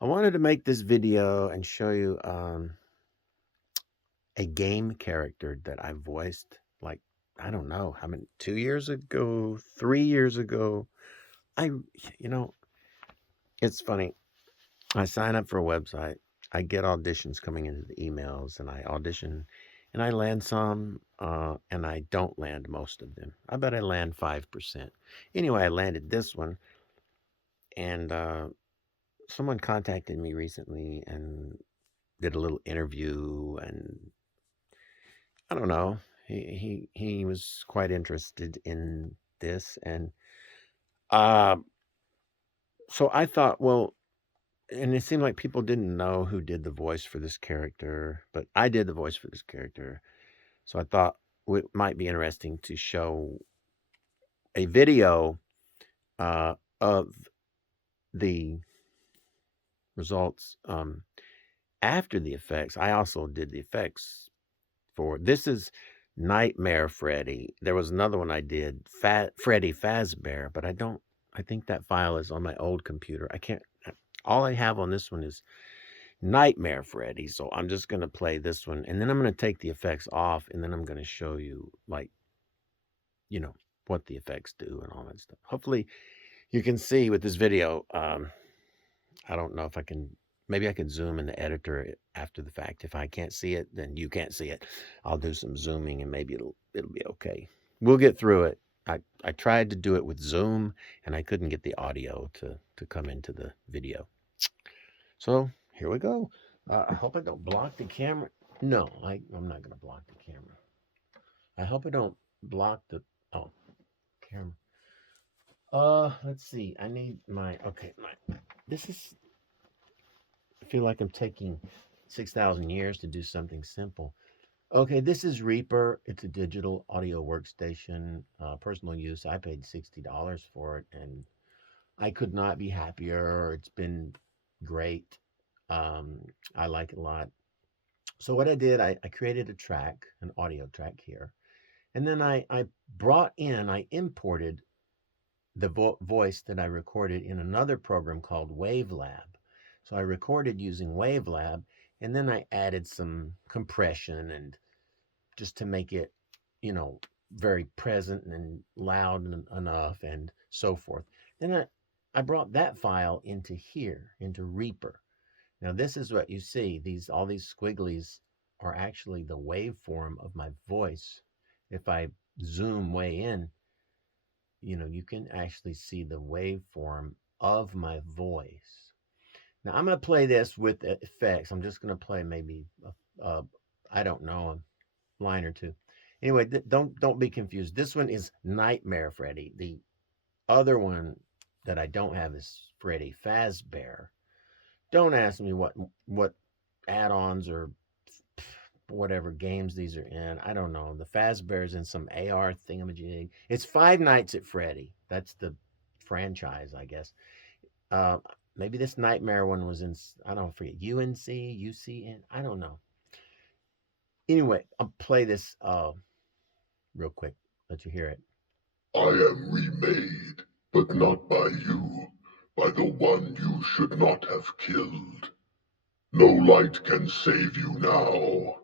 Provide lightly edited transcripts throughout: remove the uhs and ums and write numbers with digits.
I wanted to make this video and show you a game character that I voiced like, I don't know, how many, 2 years ago, 3 years ago. I, you know, it's funny. I sign up for a website. I get auditions coming into the emails and I audition and I land some and I don't land most of them. I bet I land 5%. Anyway, I landed this one and someone contacted me recently and did a little interview, and I don't know. He was quite interested in this, and uh, so I thought, well, and it seemed like people didn't know who did the voice for this character, but I did the voice for this character, so I thought it might be interesting to show a video of the results after the effects. I also did the effects for this is Nightmare Freddy. There was another one I did, Freddy Fazbear, but I think that file is on my old computer. I can't, all I have on this one is Nightmare Freddy. So I'm just going to play this one and then I'm going to take the effects off and then I'm going to show you, like, you know, what the effects do and all that stuff. Hopefully you can see with this video. I don't know if I can. Maybe I could zoom in the editor after the fact. If I can't see it, then you can't see it. I'll do some zooming and maybe it'll be okay. We'll get through it. I tried to do it with Zoom and I couldn't get the audio to come into the video. So here we go. I hope I don't block the camera. No, I'm not going to block the camera. I hope I don't block the camera. Let's see. I need my okay. This is. I feel like I'm taking 6,000 years to do something simple. Okay, this is Reaper. It's a digital audio workstation, personal use. I paid $60 for it, and I could not be happier. It's been great. I like it a lot. So what I did, I created a track, an audio track here, and then I imported the voice that I recorded in another program called WaveLab. So I recorded using WaveLab, and then I added some compression and just to make it, very present and loud enough and so forth. Then I brought that file into here, into Reaper. Now this is what you see. All these squigglies are actually the waveform of my voice. If I zoom way in, you can actually see the waveform of my voice. Now I'm going to play this with effects. I'm just going to play maybe, I don't know, a line or two. Anyway, don't be confused. This one is Nightmare Freddy. The other one that I don't have is Freddy Fazbear. Don't ask me what add-ons or whatever games these are in. I don't know. The Fazbear's in some AR thingamajig. It's Five Nights at Freddy. That's the franchise, I guess. Uh, Maybe this Nightmare one was in, I don't forget, UNC, UCN. I don't know. Anyway, I'll play this real quick. Let you hear it. I am remade, but not by you, by the one you should not have killed. No light can save you now.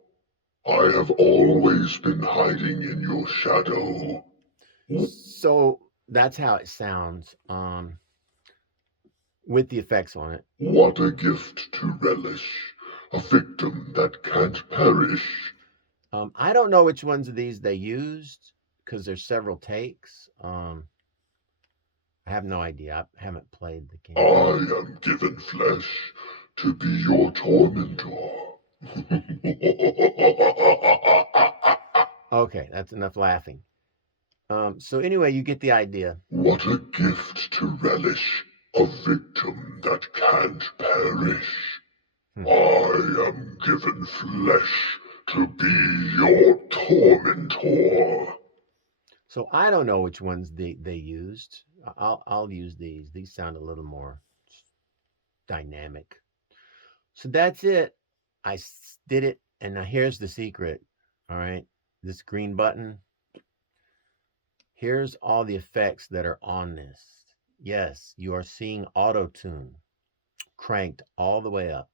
I have always been hiding in your shadow. So that's how it sounds with the effects on it. What a gift to relish, a victim that can't perish. I don't know which ones of these they used because there's several takes. I have no idea. I haven't played the game. I am given flesh to be your tormentor. Okay, that's enough laughing. So anyway, you get the idea. What a gift to relish, a victim that can't perish. I am given flesh to be your tormentor. So I don't know which ones they used. I'll use these. These sound a little more dynamic. So that's it. I did it, and now here's the secret. All right, this green button. Here's all the effects that are on this. Yes, you are seeing auto tune, cranked all the way up.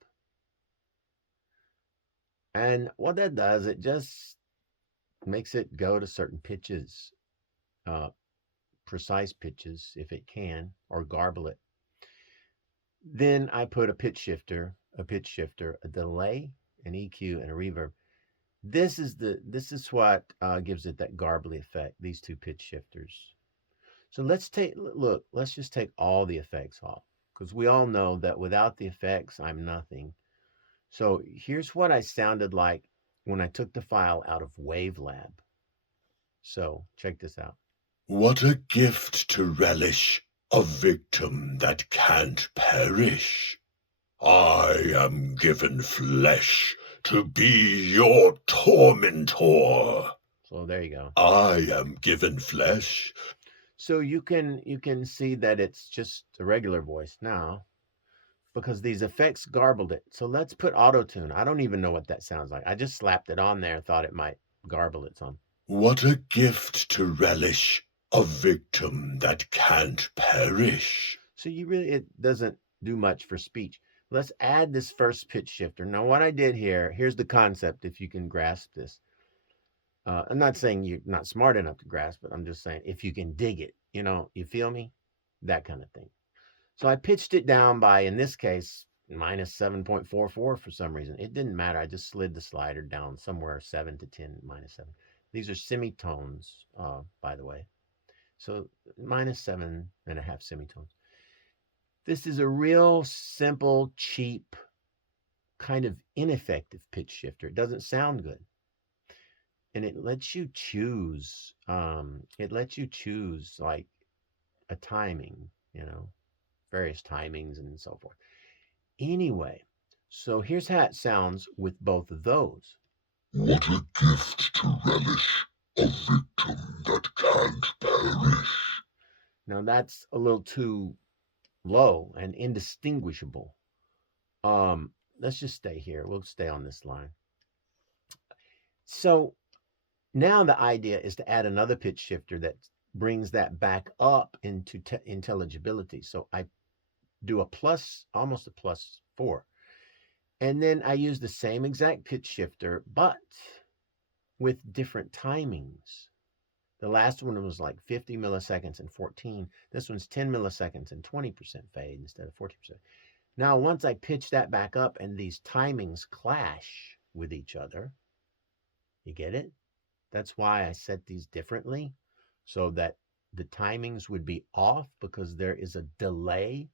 And what that does, it just makes it go to certain pitches, uh, precise pitches if it can, or garble it. Then I put a pitch shifter, a delay, an EQ, and a reverb. This is what gives it that garbly effect. These two pitch shifters. So let's just take all the effects off, because we all know that without the effects, I'm nothing. So here's what I sounded like when I took the file out of Wavelab. So check this out. What a gift to relish, a victim that can't perish. I am given flesh to be your tormentor. So there you go. I am given flesh. So you can see that it's just a regular voice now, because these effects garbled it. So let's put auto tune. I don't even know what that sounds like. I just slapped it on there, thought it might garble it some. What a gift to relish, a victim that can't perish. So it doesn't do much for speech. Let's add this first pitch shifter. Now, what I did here's the concept, if you can grasp this. I'm not saying you're not smart enough to grasp it. I'm just saying if you can dig it, you feel me? That kind of thing. So I pitched it down by, in this case, minus 7.44 for some reason. It didn't matter. I just slid the slider down somewhere 7 to 10, minus 7. These are semitones, by the way. So minus 7.5 semitones. This is a real simple, cheap, kind of ineffective pitch shifter. It doesn't sound good. And it lets you choose. It lets you choose like a timing, various timings and so forth. Anyway, so here's how it sounds with both of those. What a gift to relish, a victim that can't perish. Now that's a little too low and indistinguishable. Let's just stay here. We'll stay on this line. So now the idea is to add another pitch shifter that brings that back up into intelligibility. So I do almost a +4. And then I use the same exact pitch shifter, but with different timings. The last one was like 50 milliseconds and 14. This one's 10 milliseconds and 20% fade instead of 40%. Now, once I pitch that back up and these timings clash with each other, you get it? That's why I set these differently, so that the timings would be off because there is a delay.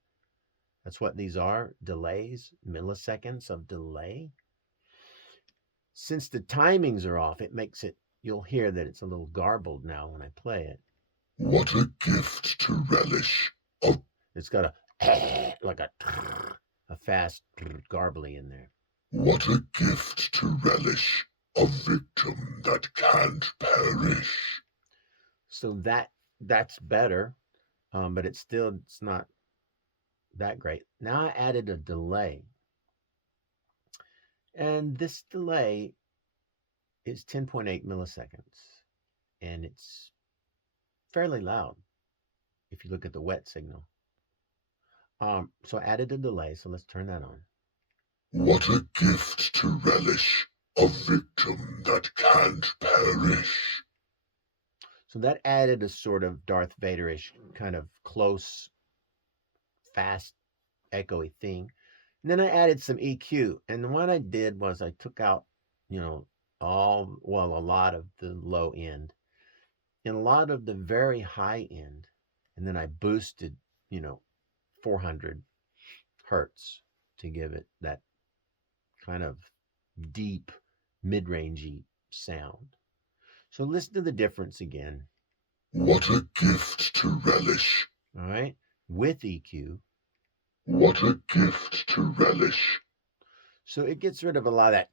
That's what these are, delays, milliseconds of delay. Since the timings are off, it makes it, you'll hear that it's a little garbled now when I play it. What a gift to relish. It's got like a fast garbly in there. What a gift to relish, a victim that can't perish. So that's better, but it's not that great. Now I added a delay, and this delay is 10.8 milliseconds, and it's fairly loud if you look at the wet signal. So I added a delay, so let's turn that on. What a gift to relish, a victim that can't perish. So that added a sort of Darth Vader-ish kind of close, fast, echoey thing. And then I added some EQ. And what I did was I took out, a lot of the low end and a lot of the very high end. And then I boosted, 400 hertz to give it that kind of deep, mid-rangey sound. So listen to the difference again. What a gift to relish. All right. With EQ. What a gift to relish. So it gets rid of a lot of that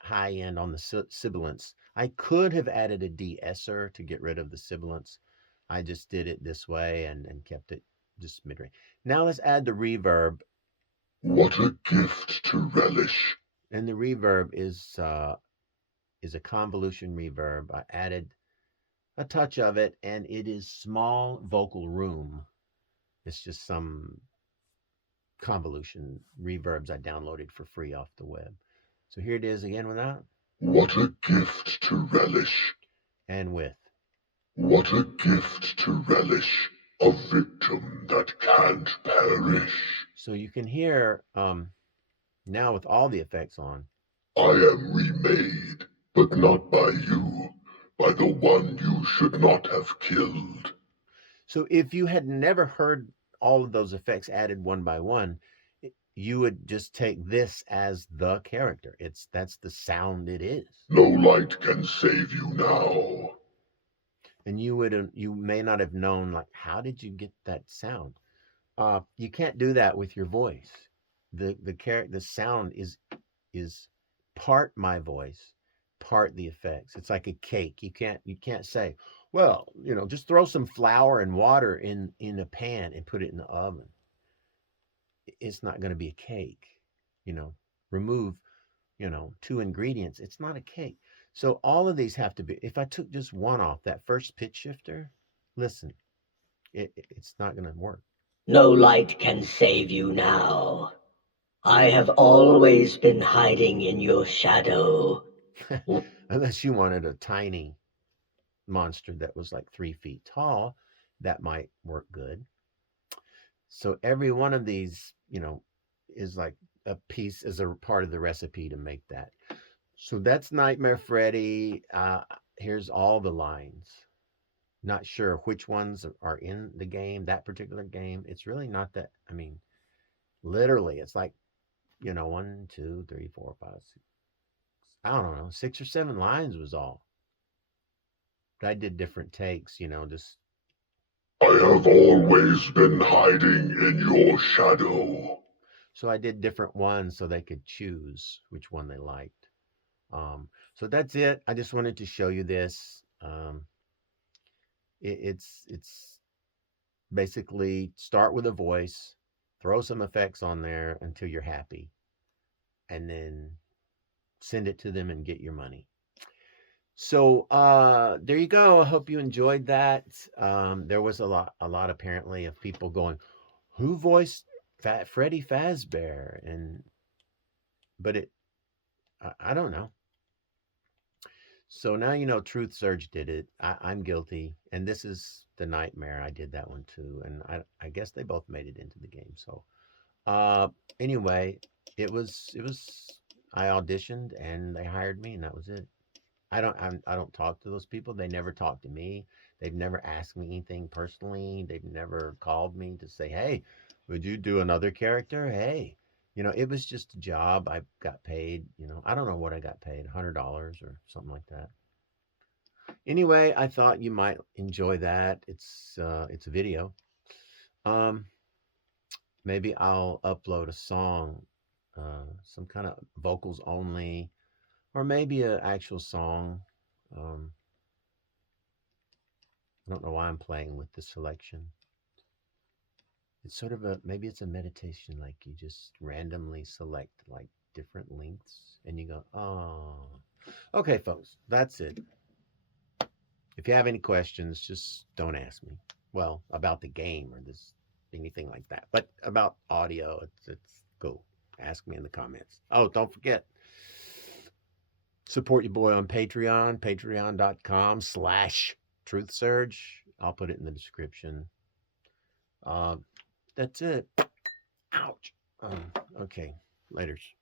high end on the sibilance. I could have added a de-esser to get rid of the sibilance. I just did it this way and kept it just mid-range. Now let's add the reverb. What a gift to relish. And the reverb is a convolution reverb. I added a touch of it, and it is small vocal room. It's just some convolution reverbs I downloaded for free off the web. So here it is again without. What a gift to relish. And with. What a gift to relish, a victim that can't perish. So you can hear now with all the effects on. I am remade, but not by you, by the one you should not have killed. So if you had never heard all of those effects added one by one, you would just take this as the character. That's the sound it is. No light can save you now. And you may not have known, like, how did you get that sound? You can't do that with your voice. The sound is part my voice, part the effects. It's like a cake. You can't say, well, just throw some flour and water in a pan and put it in the oven. It's not going to be a cake. Remove, two ingredients. It's not a cake. So all of these have to be. If I took just one off, that first pitch shifter, listen, it's not going to work. No light can save you now. I have always been hiding in your shadow. Unless you wanted a tiny monster that was like 3 feet tall, that might work good. So every one of these, is like a piece, is a part of the recipe to make that. So that's Nightmare Freddy. Here's all the lines. Not sure which ones are in the game, that particular game. It's really not that. I mean, literally, it's like, 1, 2, 3, 4, 5, 6. I don't know, 6 or 7 lines was all. But I did different takes, just. I have always been hiding in your shadow. So I did different ones so they could choose which one they liked. So that's it. I just wanted to show you this. It's basically start with a voice, throw some effects on there until you're happy, and then send it to them and get your money. So there you go. I hope you enjoyed that. There was a lot apparently of people going, who voiced Freddy Fazbear? But I don't know. So now Truth Surge did it. I'm guilty, and this is the Nightmare. I did that one too, and I guess they both made it into the game. So anyway, it was I auditioned and they hired me, and that was it. I don't talk to those people. They never talk to me. They've never asked me anything personally. They've never called me to say, "Hey, would you do another character?" Hey, it was just a job. I got paid. I don't know what I got paid, $100 or something like that. Anyway, I thought you might enjoy that. It's a video. Maybe I'll upload a song, some kind of vocals only, or maybe an actual song. I don't know why I'm playing with the selection. It's sort of maybe it's a meditation, like you just randomly select like different lengths and you go, oh. Okay, folks, that's it. If you have any questions, just don't ask me. Well, about the game or this anything like that. But about audio, it's cool. Ask me in the comments. Oh, don't forget, support your boy on Patreon, patreon.com/truthsurge. I'll put it in the description. That's it. Ouch. Okay. Laters.